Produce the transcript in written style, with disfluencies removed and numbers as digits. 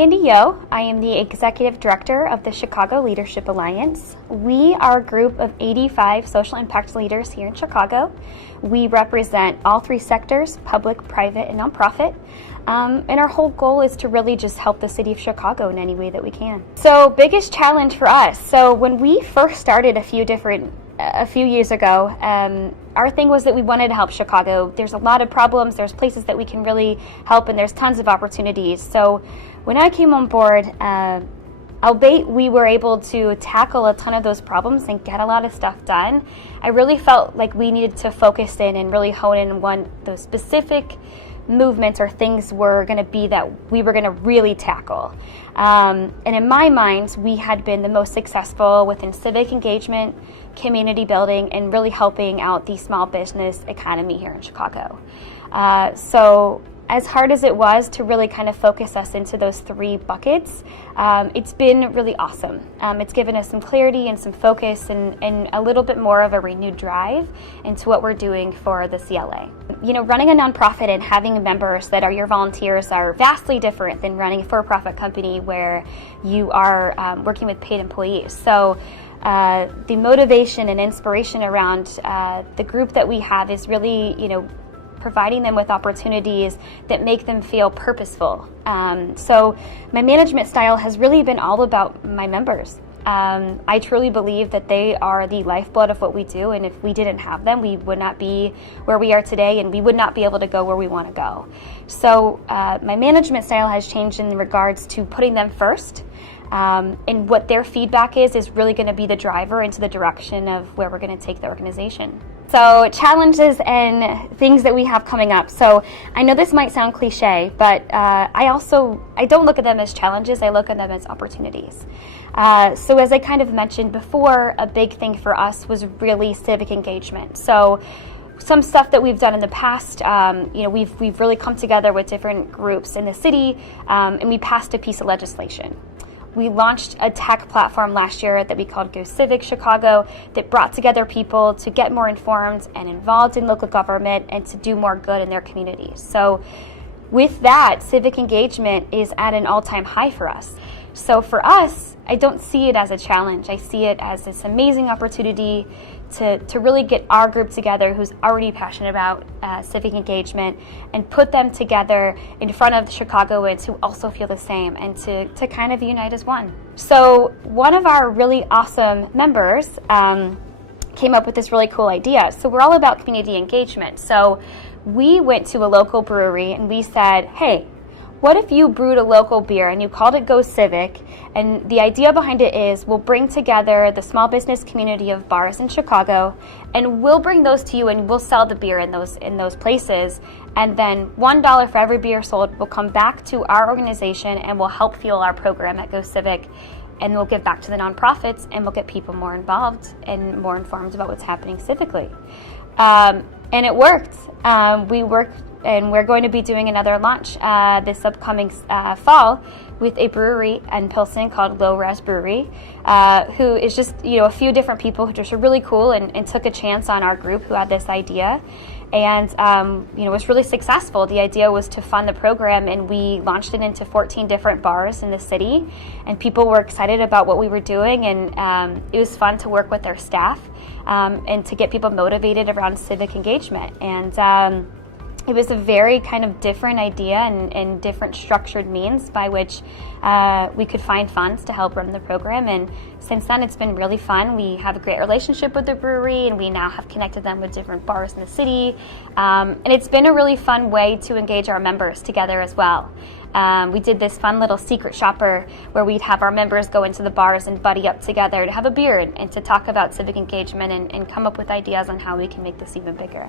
Mandy Yo. I am the Executive Director of the Chicago Leadership Alliance. We are a group of 85 social impact leaders here in Chicago. We represent all three sectors, public, private, and nonprofit. And our whole goal is to really just help the city of Chicago in any way that we can. So, biggest challenge for us. So when we first started a few years ago, our thing was that we wanted to help Chicago. There's a lot of problems, there's places that we can really help, and there's tons of opportunities. So when I came on board, albeit we were able to tackle a ton of those problems and get a lot of stuff done, I really felt like we needed to focus in and really hone in on those specific movements or things were going to be that we were going to really tackle. And in my mind, we had been the most successful within civic engagement, community building, and really helping out the small business economy here in Chicago. So as hard as it was to really kind of focus us into those three buckets, it's been really awesome. It's given us some clarity and some focus and a little bit more of a renewed drive into what we're doing for the CLA. You know, running a nonprofit and having members that are your volunteers are vastly different than running a for-profit company where you are working with paid employees. So the motivation and inspiration around the group that we have is really, providing them with opportunities that make them feel purposeful. So my management style has really been all about my members. I truly believe that they are the lifeblood of what we do, and if we didn't have them, we would not be where we are today, and we would not be able to go where we want to go. So my management style has changed in regards to putting them first. And what their feedback is really going to be the driver into the direction of where we're going to take the organization. So challenges and things that we have coming up. So I know this might sound cliche, but I don't look at them as challenges, I look at them as opportunities. So as I kind of mentioned before, a big thing for us was really civic engagement. So some stuff that we've done in the past, we've really come together with different groups in the city, and we passed a piece of legislation. We launched a tech platform last year that we called Go Civic Chicago that brought together people to get more informed and involved in local government and to do more good in their communities. So with that, civic engagement is at an all-time high for us. So for us, I don't see it as a challenge. I see it as this amazing opportunity to really get our group together who's already passionate about civic engagement and put them together in front of the Chicagoans who also feel the same, and to kind of unite as one. So one of our really awesome members came up with this really cool idea. So we're all about community engagement. So we went to a local brewery and we said, hey, what if you brewed a local beer and you called it Go Civic? And the idea behind it is we'll bring together the small business community of bars in Chicago, and we'll bring those to you and we'll sell the beer in those places. And then $1 for every beer sold will come back to our organization and will help fuel our program at Go Civic. And we'll give back to the nonprofits and we'll get people more involved and more informed about what's happening civically. And it worked. We worked. And we're going to be doing another launch this upcoming fall with a brewery in Pilsen called Res Brewery, who is just a few different people who just are really cool and took a chance on our group who had this idea, and was really successful. The idea was to fund the program, and we launched it into 14 different bars in the city, and people were excited about what we were doing, and it was fun to work with their staff and to get people motivated around civic engagement. And it was a very kind of different idea and different structured means by which we could find funds to help run the program. And since then, it's been really fun. We have a great relationship with the brewery, and we now have connected them with different bars in the city. And it's been a really fun way to engage our members together as well. We did this fun little secret shopper where we'd have our members go into the bars and buddy up together to have a beer and to talk about civic engagement and come up with ideas on how we can make this even bigger.